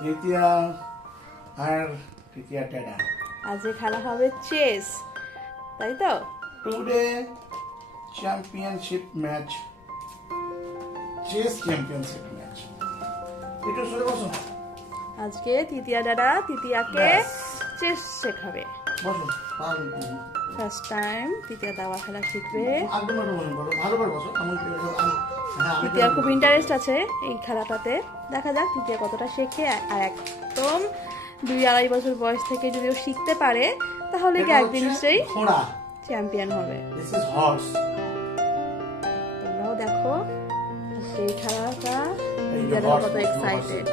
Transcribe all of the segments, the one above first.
তৃতীয়া আর তৃতীয়া টেডা আজকে খেলা হবে চেস, তাই তো? Today championship match, chess championship match. একটু সরে বসো। আজকে তৃতীয়া দাদা তৃতীয়াকে চেস শেখাবে। বসো। ফার্স্ট টাইম তৃতীয়া দাবা খেলা শিখবে। ভালোভাবে বসো। তৃতীয়ার খুব ইন্টারেস্ট আছে এই খেলাটাতে। দেখা যাক তৃতীয়া কতটা শেখে। আর একদম 2-2.5 বছর বয়স থেকে যদি ও শিখতে পারে তাহলে কি একদিন নিশ্চয়ই চ্যাম্পিয়ন হবে। তোমরাও দেখো এই খেলাটা কত এক্সাইটেড।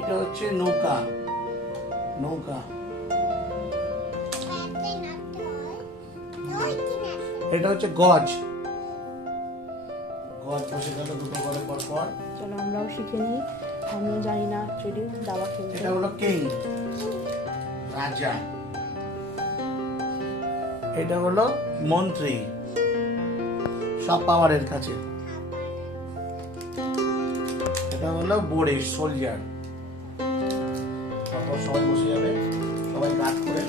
এটা হচ্ছে নৌকা। নৌকা এটা হচ্ছে গজ। গজ বসে গেল দুটো করে পর পর। চলো আমরাও শিখে নিই, আমিও জানি না অ্যাকচুয়ালি দাবা খেলতে। এটা হলো কিং, রাজা। এটা হলো মন্ত্রী, সব পাওয়ারের কাছে। এটা হলো বোর্ডে সোলজার। তারপর সবাই বসে যাবে, সবাই গাছ করে।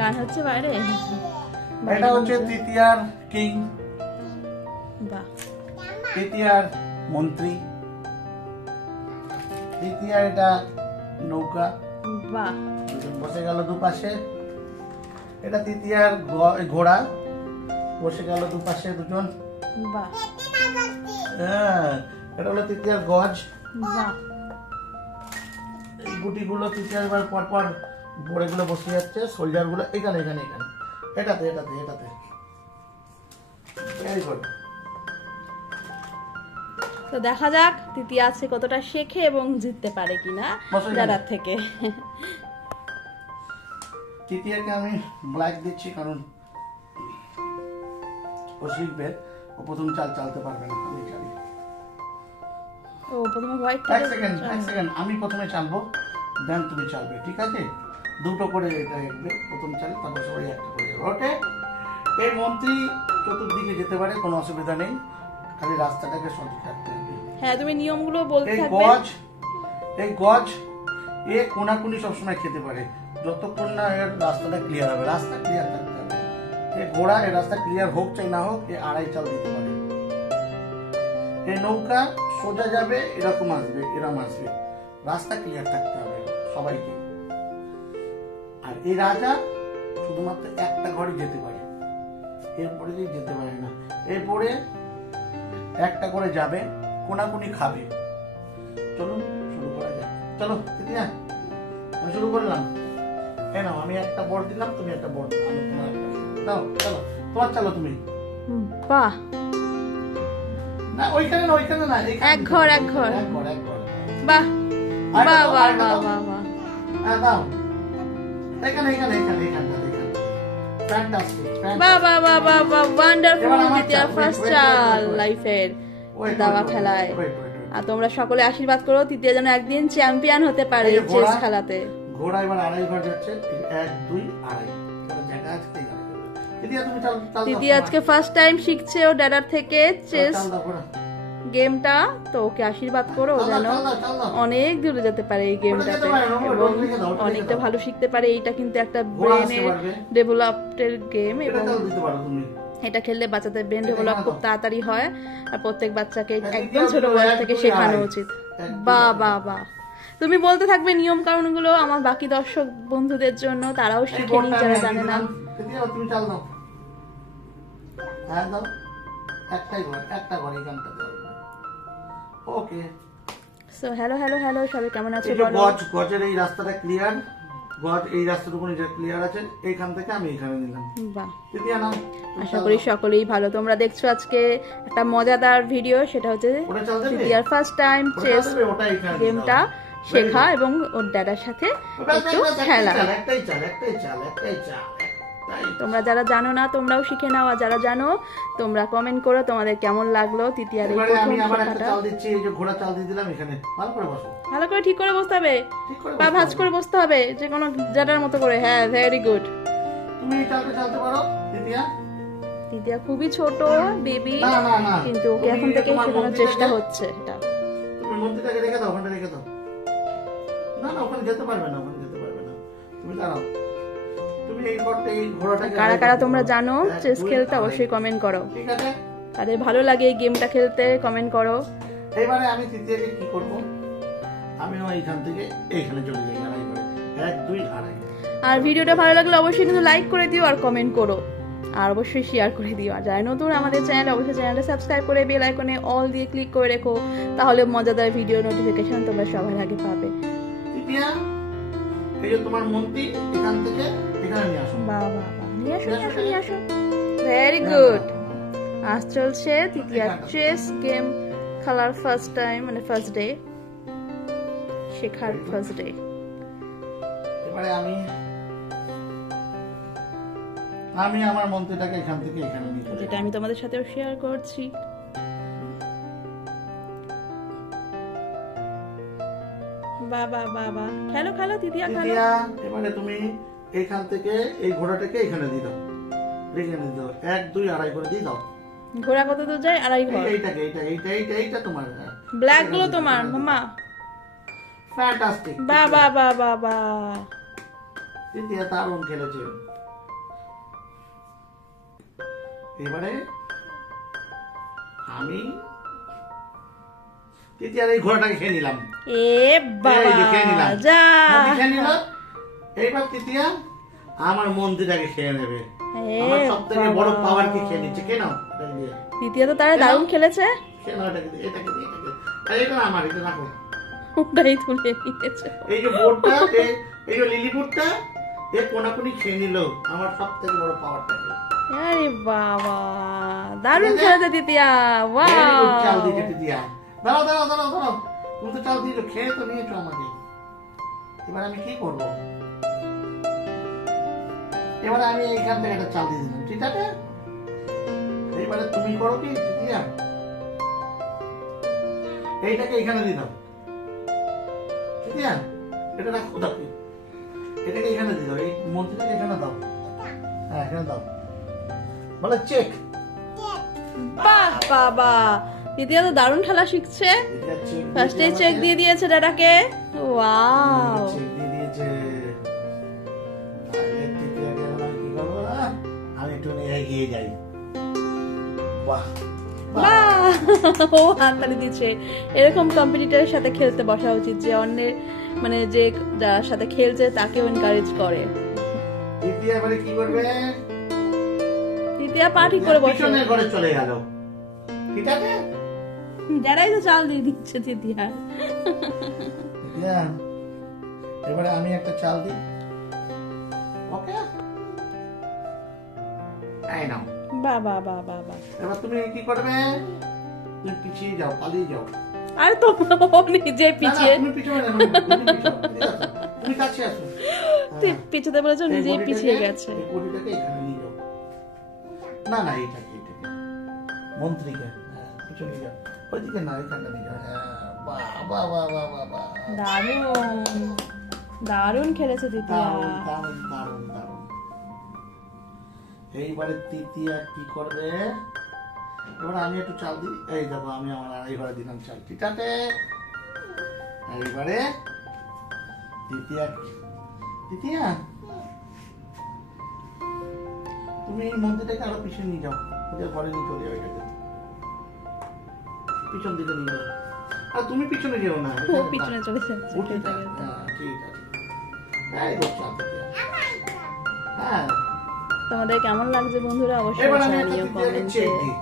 গান হচ্ছে বাইরে। এটা হচ্ছে তৃতীয়ার কিং, বাহ। তৃতীয়ার মন্ত্রী, তৃতীয়ার এটা নৌকা, বাহ। বসে গেল দুপাশে। এটা তৃতীয়ার ঘোড়া, বসে গেল দুপাশে দুজন। বাহ। হ্যাঁ, এটা হলো তৃতীয়ার গজ। বাহ। এই গুটিগুলো তৃতীয়ার বার পর পর বোড়েগুলো বসে যাচ্ছে, সোলজার গুলো এখানে এখানে এখানে এটাতে এটাতে এটাতে। Very good. তো দেখা যাক তৃতীয়া আছে কতটা শেখে এবং জিততে পারে কিনা দাদার থেকে। তৃতীয়াকে আমি ব্ল্যাক দিচ্ছি কারণ ও শিখবে, ও প্রথম চাল চালতে পারবে না। আমি চালি। ও প্রথমে হোয়াইট। এক সেকেন্ড আমি প্রথমে চালবো, দেন তুমি চালবে, ঠিক আছে? দুটো করে এটা দেখবে, প্রথম চালে তারপর সবাই একটা করে যাবে। ওকে, এই মন্ত্রী চতুর্দিকে যেতে পারে, কোনো অসুবিধা নেই, খালি রাস্তাটাকে সঠিক রাখতে হবে। হ্যাঁ, তুমি নিয়মগুলো বলতে থাকবে। এই গজ এ কোনাকুনি সবসময় খেতে পারে, যতক্ষণ না এর রাস্তাটা ক্লিয়ার হবে। রাস্তা ক্লিয়ার থাকতে হবে। এই ঘোড়া এই রাস্তা ক্লিয়ার হোক চাই না হোক, এ 2.5 চাল দিতে পারে। এই নৌকা সোজা যাবে, এরকম আসবে, এরকম আসবে, রাস্তা ক্লিয়ার থাকতে হবে সবাইকে। আর এই রাজা শুধুমাত্র একটা ঘরে যেতে পারে, এরপরে যেতে পারে না। এরপরে একটা করে যাবে, কোনাকুনি খাবে। চলুন শুরু করা যাক। চলো তৃতীয়া, আমি শুরু করলাম। এই নাও, আমি একটা বোর্ড দিলাম, তুমি একটা বোর্ড, আমি তোমার একটা দাও। চলো তোমার, চলো তুমি। বাহ। না ওইখানে না, ওইখানে না, এক ঘর এক ঘর। বাহ বাহ বাহ বাহ বাহ বাহ। হ্যাঁ দাও, এখানে এখানে এখানে এখানে এখানে। ফ্যান্টাস্টিক। বাহ বাহ বাহ বাহ বাহ, ওয়ান্ডারফুল। তৃতীয়া ফার্স্ট চাল লাইফের দাবা খেলায়। আর তোমরা সকলে আশীর্বাদ করো তৃতীয়া যেন একদিন চ্যাম্পিয়ন হতে পারে চেস খেলাতে। ঘোড়া এবার 2.5 ঘর যাচ্ছে, 1 2 2.5 জায়গা আছে। তৃতীয়া আজকে ফার্স্ট টাইম শিখছে ও ড্যাডার থেকে চেস গেমটা। তো ওকে আশীর্বাদ করো যেন অনেক দূরে যেতে পারে এই গেমটাতে এবং অনেকটা ভালো শিখতে পারে। এইটা কিন্তু একটা ব্রেনের ডেভেলপের গেম এবং এটা খেললে বাচ্চাদের ব্রেন ডেভেলপ খুব তাড়াতাড়ি হয়। আর প্রত্যেক বাচ্চাকে একদম ছোট বয়স থেকে শেখানো উচিত। বাহ বাহ বাহ। তুমি বলতে থাকবে নিয়ম কানুন গুলো আমার বাকি দর্শক বন্ধুদের জন্য, তারাও শিখে নিক যারা জানে না। তুমি চাল দাও। হ্যাঁ দাও, একটাই ঘর, একটা ঘর এখানটা দাও। ওকে। সো হ্যালো হ্যালো হ্যালো, সবাই কেমন আছো বলো। গজের এই রাস্তাটা ক্লিয়ার, গজ এই রাস্তাটুকু যে ক্লিয়ার আছে, এইখান থেকে আমি এখানে নিলাম। বাহ। তৃতীয়া নাও। আশা করি সকলেই ভালো। তোমরা দেখছো আজকে একটা মজাদার ভিডিও, সেটা হচ্ছে তৃতীয়ার ফার্স্ট টাইম চেস গেমটা শেখা এবং ওর দাদার সাথে একটু খেলা। একটাই চাল, একটাই চাল, একটাই চাল, তোমরা যারা জানো না তোমরাও শিখে নাও, আর যারা জানো তোমরা কমেন্ট করো তোমাদের কেমন লাগলো তৃতীয়ার এই এবারে প্রথম আমি আবার একটা শেখাটা। চাল দিচ্ছি, এই যে ঘোড়া চাল দিয়ে দিলাম এখানে, ভালো করে বসো, ভালো করে ঠিক করে বসতে হবে, ঠিক করে পা বসতে ভাঁজ হবে। করে বসতে হবে, যে কোনো জাটার মতো করে। হ্যাঁ, ভেরি গুড। তুমি এই চালটা চালতে পারো তৃতীয়া? তৃতীয়া খুবই ছোট বেবি, না না না, কিন্তু ওকে তুমি এখন থেকে তোমার শেখানোর মন্ত্রীটাকে- চেষ্টা হচ্ছে এটা। তুমি মন্ত্রীটাকে রেখে দাও, ওখানে রেখে দাও। না না, ওখানে যেতে পারবে না, ওখানে যেতে পারবে না। তুমি দাঁড়াও, তুমি এই করতে এই ঘোড়াটাকে কারা কারা তোমরা দাও। জানো এক, চেস দুই, খেলতে আড়াই। অবশ্যই কমেন্ট করো, ঠিক আছে। তাদের ভালো লাগে এই গেমটা খেলতে কমেন্ট করো। এবারে আমি তৃতীয়কে কি করব, আমিও এইখান থেকে এইখানে চলে যাই, আড়াই করে, 1 2 আড়াই। আর ভিডিওটা ভালো লাগলে অবশ্যই কিন্তু লাইক করে দিও আর কমেন্ট করো, আর অবশ্যই শেয়ার করে দিও। আর যারা নতুন আমাদের চ্যানেল, অবশ্যই চ্যানেলটা সাবস্ক্রাইব করে বেল আইকনে অল দিয়ে ক্লিক করে রেখো, তাহলে মজাদার ভিডিও নোটিফিকেশন তোমরা সবার আগে পাবে। তৃতীয়া, এই যে তোমার মন্ত্রী এখান থেকে এখানে নিয়ে আসো। বাহ বাহ বাহ, নিয়ে আসো নিয়ে আসো নিয়ে আসো। Very good. আজ চলছে তৃতীয় চেস গেম খেলার ফার্স্ট টাইম, মানে ফার্স্ট ডে, শেখার ফার্স্ট ডে। এবারে আমি আমার মন্ত্রীটাকে এখান থেকে এখানে নিয়ে চলে যেটা আমি তোমাদের সাথেও শেয়ার করছি। বাবা বাবা, খেলো খেলো তৃতীয়া খেলো। তৃতীয়া, এবারে তুমি এইখান থেকে এই ঘোড়াটাকে এখানে দিয়ে দাও, রেখে দিয়ে দাও, 1 2 আড়াই করে দিয়ে দাও। ঘোড়া কত দূর যায়? আড়াই ঘর। এইটাকে এইটা তোমার, ব্ল্যাক গুলো তোমার মামা। ফ্যান্টাস্টিক। বাবা বাবা বাবা, তৃতীয়া দারুণ খেলেছে। এবারে আমি তৃতীয়ার এই ঘোড়াটাকে খেয়ে নিলাম। এ বাবা এই যে খেয়ে নিলাম। যা। আমি খেয়ে নিলাম। এইবার তৃতীয়া আমার মন্ত্রীটাকে খেয়ে নেবে। এ আমার সবথেকে বড় বাবা। পাওয়ার কি খেয়ে নিচ্ছে, কে নাও এটাকে দিয়ে। তৃতীয় তো তারা দারুণ খেলেছে, খেয়ে নাও এটাকে দিয়ে, এটাকে দিয়ে, এটাকে। আর এটা আমার, এটা রাখো। ওটাই তুলে নিয়েছে। এই যে বোর্ডটা, এই যে লিলি বোর্ডটা, এ কোনাকুনি খেয়ে নিল আমার সবথেকে বড় পাওয়ারটাকে। আরে বাবা, দারুণ খেলেছে তৃতীয়া। Very good, চাল ওয়াও। দিয়েছে তৃতীয়া। দাঁড়াও দাঁড়াও দাঁড়াও দাঁড়াও, তুমি তো চাল দিয়েছো, খেয়ে তো নিয়েছো আমাকে। এবার আমি কি করবো? এবারে আমি এইখান থেকে একটা চাল দিয়ে দিলাম, ঠিক আছে? এইবারে তুমি করো কি তৃতীয়া, এইটাকে এখানে দিয়ে দাও। তৃতীয়া, এটা রাখো, দাও, এটাকে এখানে দিয়ে দাও, এই মন্ত্রীটাকে এখানে দাও। হ্যাঁ, এখানে দাও, বলে চেক। বাহ বাবা, তৃতীয়া তো দারুণ খেলা শিখছে। ফার্স্টে চেক দিয়ে দিয়েছে দাদাকে। ওয়াও। চেক দিয়ে দিয়েছে। তাহলে তৃতীয়াকে এবার আমি কি করবো? আমি একটু এগিয়ে যাই। বাহ, বাহ, ও হাততালি দিচ্ছে। এরকম কম্পিটিটরের সাথে খেলতে বসা উচিত, যে অন্যের মানে যে যার সাথে খেলছে তাকেও এনকারেজ করে। তৃতীয়া এবারে কি করবে? তৃতীয়া পা ঠিক করে বসে। পিছনের ঘরে চলে গেল, ঠিক আছে? যারাই তো চাল দিয়ে দিচ্ছে তৃতীয়া। তৃতীয়া, এবারে আমি একটা চাল দিই, ওকে? এই নাও। বাহ বাহ বাহ বাহ বাহ। এবার তুমি কি করবে? তুমি পিছিয়ে যাও, পালিয়ে যাও। আর তো নিজে না, না, পিছিয়ে তুমি পিছনে যাও, তুমি পিছনে, তুমি কাছে আসো। হ্যাঁ। পিছতে বলেছো, এই নিজেই বডিটাকে- পিছিয়ে গেছে। এই বডিটাকে এখানে নিয়ে যাও। না না, এইটাকে মন্ত্রীকে, হ্যাঁ, পিছনে যাও, ওইদিকে না, এখানটা নিয়ে যাও। হ্যাঁ, বাহ বাহ বাহ বাহ বাহ বাহ। দারুণ দারুণ খেলেছে তৃতীয়া। দারুণ দারুণ দারুণ দারুণ। এইবারে তৃতীয়া কি করবে? এবার আমি একটু চাল দিই, এই দেখো আমি আমার আড়াই ঘরে দিলাম চাল, ঠিক আছে? এইবারে তৃতীয়া, তৃতীয়া তুমি এই মন্দিরটাকে আরো পিছনে নিয়ে যাও, ওদের ঘরে নিয়ে চলে যাও, এটাকে পিছন দিকে নিয়ে যাও। আর তুমি পিছনে যেও না, ও পিছনে চলে যাচ্ছে। উঠে যাও। হ্যাঁ, ঠিক আছে। এই তো চাল তৃতীয়া। হ্যাঁ, তোমাদের কেমন লাগছে বন্ধুরা অবশ্যই এবার আমি একটা জানিও তৃতীয়াকে কমেন্টে। চেক দিই।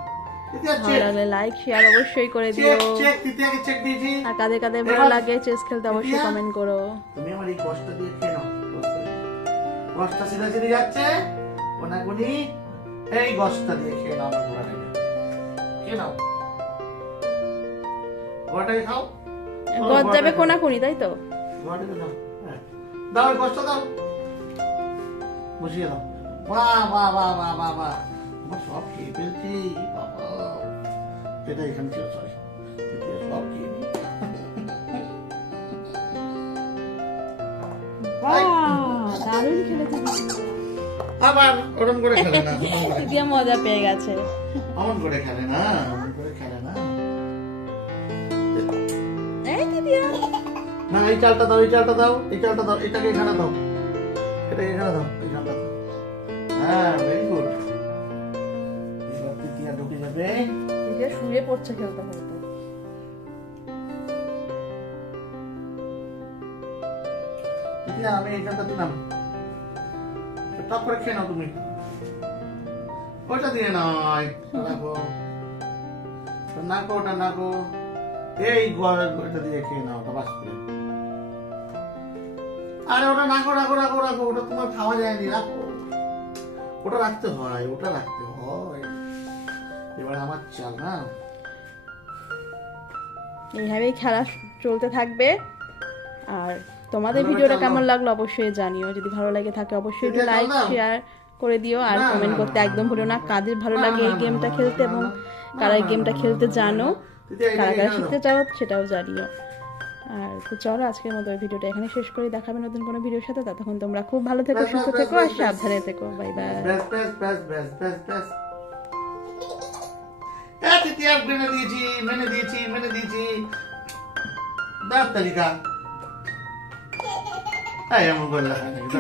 তৃতীয়া ভালো চেক, লাগলে লাইক শেয়ার অবশ্যই করে দিও। চেক চেক, তৃতীয়াকে চেক দিয়েছি। আর কাদের কাদের ভালো এবার লাগে চেস খেলতে অবশ্যই তৃতীয়া, কমেন্ট করো। তুমি আমার এই কষ্টটা দিয়ে খেয়ে নাও। কষ্টটা সিধা সিধে যাচ্ছে, কোনাকুনি, এই কষ্টটা দিয়ে খেয়ে নাও আমার ঘোড়াটাকে। খেয়ে নাও, ঘোড়াটাকে খাও। গদ যাবে কোনাকুনি, তাই তো? ঘোড়াটাকে দাও, হ্যাঁ। দাও, এই কষ্ট দাও, বসিয়ে দাও। বাহ বাহ বাহ বাহ বাহ বাহ, আমার সব খেয়ে ফেলছি বাবা। এটা এখানে ছিল, সরি, সব খেয়ে নি। দারুণ খেলেছে আবার ওরম করে খেলে না, দিদিয়া, মজা পেয়ে গেছে। অমন করে খেলে না, অমন করে খেলে না। এই দিদিয়া, না, এই চালটা দাও, এই চালটা দাও, এই চালটা দাও, এটাকে এখানে দাও, এটাকে এখানে দাও, এই চালটা দাও। হ্যাঁ, ভেরি গুড। এবার তৃতীয়া ঢুকে যাবে। দিদিয়া শুয়ে পড়ছে খেলতে খেলতে। তৃতীয়া, আমি এই চালটা দিলাম, টপ করে খেয়ে নাও তুমি। ওটা দিয়ে নয়, রাখো, নাকো, ওটা নাকো, এই ওটা দিয়ে খেয়ে নাও, ওটা বাস করে। আরে ওটা রাখো রাখো রাখো রাখো, ওটা তোমার খাওয়া যায়নি, রাখো, ওটা রাখতে হয়, ওটা রাখতে হয়। এবার আমার চাল না, এইভাবেই খেলা চলতে থাকবে। আর তোমাদের ভিডিওটা কেমন লাগলো অবশ্যই জানিও। যদি ভালো লাগে থাকে অবশ্যই একটু লাইক শেয়ার করে দিও, আর কমেন্ট করতে একদম ভুলো না কাদের ভালো লাগে এই গেমটা খেলতে, এবং কারা এই গেমটা খেলতে জানো, কারা কারা শিখতে চাও সেটাও জানিও। আর তো চলো আজকের মতো ভিডিওটা এখানে শেষ করি, দেখাবে নতুন কোনো ভিডিওর সাথে। ততক্ষণ তোমরা খুব ভালো থেকো, সুস্থ থেকো আর সাবধানে থেকো। Bye bye. ব্যাস ব্যাস ব্যাস ব্যাস ব্যাস ব্যাস। তৃতীয়া মেনে দিয়েছি, মেনে দিয়েছি, মেনে দিয়েছি। দাঁত তালিকা, এমন বললে হয় নাকি?